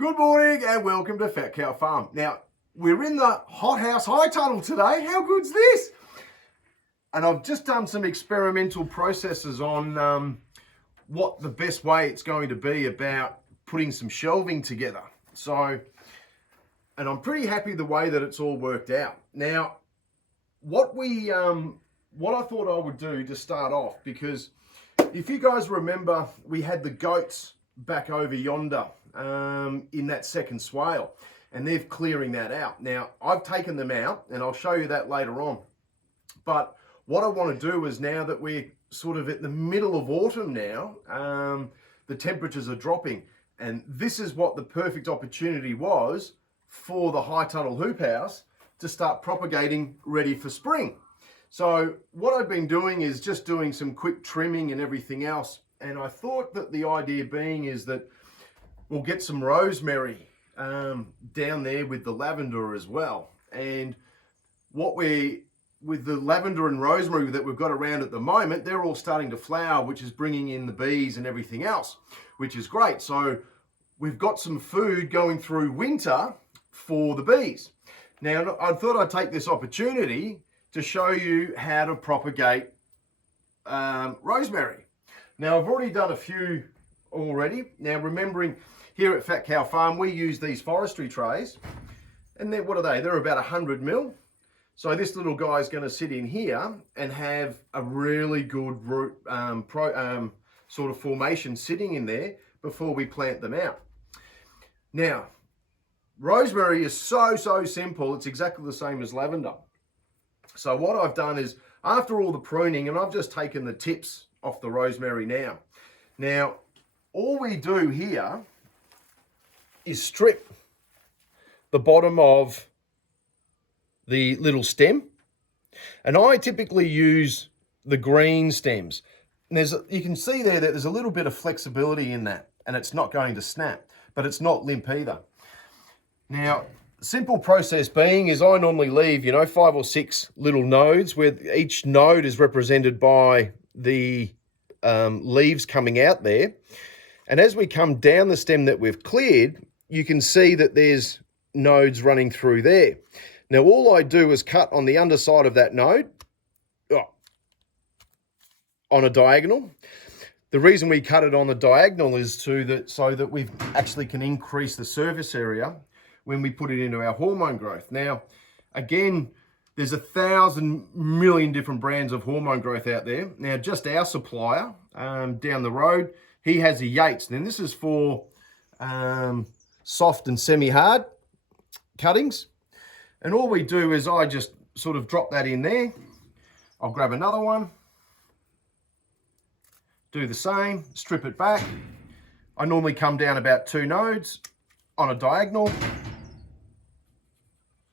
Good morning and welcome to Fat Cow Farm. Now, we're in the hothouse high tunnel today. How good's this? And I've just done some experimental processes on what the best way it's going to be about putting some shelving together. And I'm pretty happy the way that it's all worked out. Now, what I thought I would do to start off, because if you guys remember, we had the goats back over yonder in that second swale, and they're clearing that out. Now, I've taken them out, and I'll show you that later on. But what I want to do is, now that we're sort of at the middle of autumn now, the temperatures are dropping, and this is what the perfect opportunity was for the high tunnel hoop house to start propagating ready for spring. So what I've been doing is just doing some quick trimming and everything else. And I thought that the idea being is that we'll get some rosemary down there with the lavender as well. And with the lavender and rosemary that we've got around at the moment, they're all starting to flower, which is bringing in the bees and everything else, which is great. So we've got some food going through winter for the bees. Now, I thought I'd take this opportunity to show you how to propagate rosemary. Now, I've already done a few already. Now, remembering here at Fat Cow Farm, we use these forestry trays, and what are they? They're about 100 mil. So this little guy is going to sit in here and have a really good root sort of formation sitting in there before we plant them out. Now, rosemary is so simple. It's exactly the same as lavender. So what I've done is, after all the pruning, and I've just taken the tips off the rosemary now. Now, all we do here is strip the bottom of the little stem. And I typically use the green stems. And you can see there that there's a little bit of flexibility in that, and it's not going to snap, but it's not limp either. Now, simple process being is I normally leave, 5 or 6 little nodes where each node is represented by the leaves coming out there. And as we come down the stem that we've cleared, you can see that there's nodes running through there. Now, all I do is cut on the underside of that node on a diagonal. The reason we cut it on the diagonal is so that we actually can increase the surface area when we put it into our hormone growth. Now, again, there's 1,000 million different brands of hormone growth out there. Now, just our supplier down the road, he has a Yates. Now, this is for soft and semi-hard cuttings. And all we do is I just sort of drop that in there. I'll grab another one, do the same, strip it back. I normally come down about 2 nodes on a diagonal,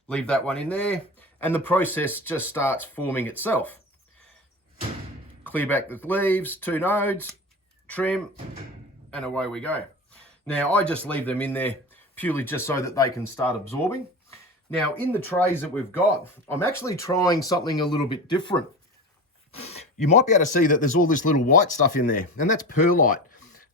leave that one in there, and the process just starts forming itself. Clear back the leaves, 2 nodes, trim, and away we go. Now, I just leave them in there purely just so that they can start absorbing. Now, in the trays that we've got, I'm actually trying something a little bit different. You might be able to see that there's all this little white stuff in there, and that's perlite.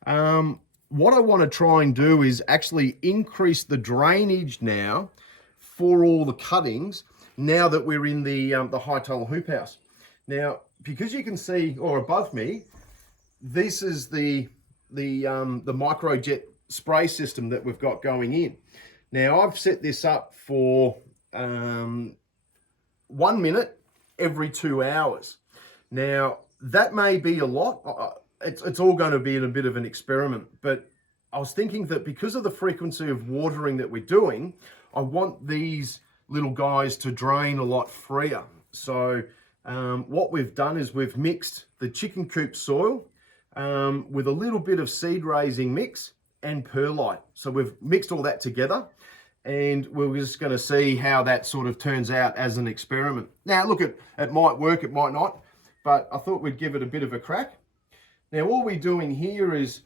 What I want to try and do is actually increase the drainage now for all the cuttings, now that we're in the high tunnel hoop house. Now, because you can see, or above me, this is the microjet spray system that we've got going in. Now, I've set this up for 1 minute every 2 hours. Now, that may be a lot. It's all going to be in a bit of an experiment, but I was thinking that because of the frequency of watering that we're doing, I want these little guys to drain a lot freer. So what we've done is we've mixed the chicken coop soil with a little bit of seed raising mix and perlite. So we've mixed all that together, and we're just going to see how that sort of turns out as an experiment. Now, look, it might work, it might not, but I thought we'd give it a bit of a crack. Now, all we're doing here is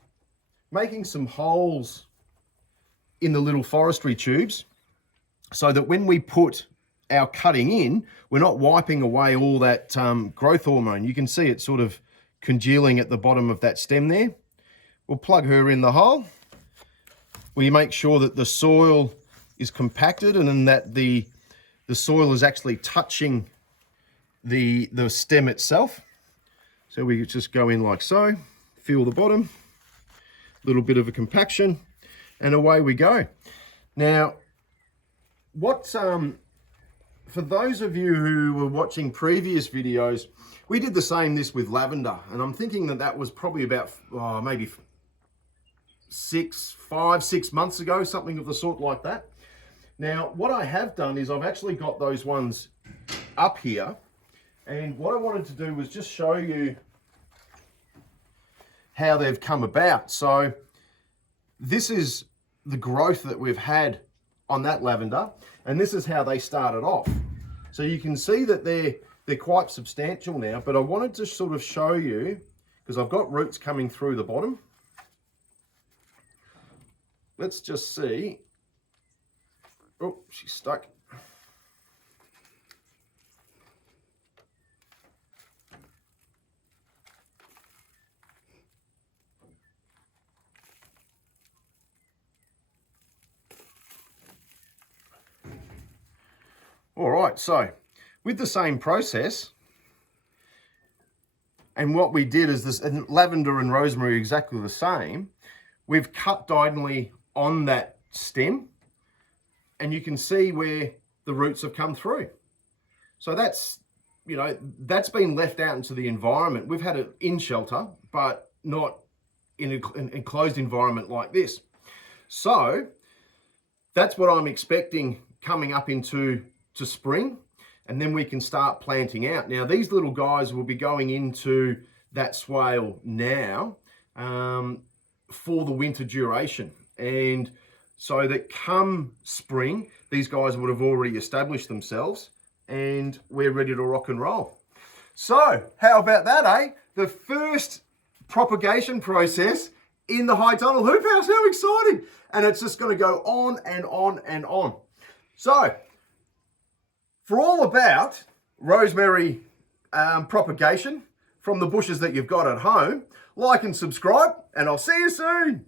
making some holes in the little forestry tubes so that when we put our cutting in, we're not wiping away all that growth hormone. You can see it sort of congealing at the bottom of that stem there. We'll plug her in the hole. we make sure that the soil is compacted and then that the soil is actually touching the stem itself. So we just go in like so, feel the bottom, little bit of a compaction, and away we go. Now, for those of you who were watching previous videos, we did the same this with lavender, and I'm thinking that was probably about maybe 5-6 months ago, something of the sort like that. Now, what I have done is I've actually got those ones up here, and what I wanted to do was just show you how they've come about. So this is the growth that we've had on that lavender, and this is how they started off. So you can see that they're quite substantial now, but I wanted to sort of show you, because I've got roots coming through the bottom. Let's just see. Oh, she's stuck. All right, so with the same process, and what we did is this, and lavender and rosemary are exactly the same. We've cut diagonally on that stem, and you can see where the roots have come through. So that's, that's been left out into the environment. We've had it in shelter, but not in an enclosed environment like this. So that's what I'm expecting coming up into spring, and then we can start planting out. Now, these little guys will be going into that swale now for the winter duration. And so that come spring, these guys would have already established themselves and we're ready to rock and roll. So how about that, eh? The first propagation process in the high tunnel hoop house. How exciting. And it's just going to go on and on and on. So for all about rosemary propagation from the bushes that you've got at home, like and subscribe, and I'll see you soon.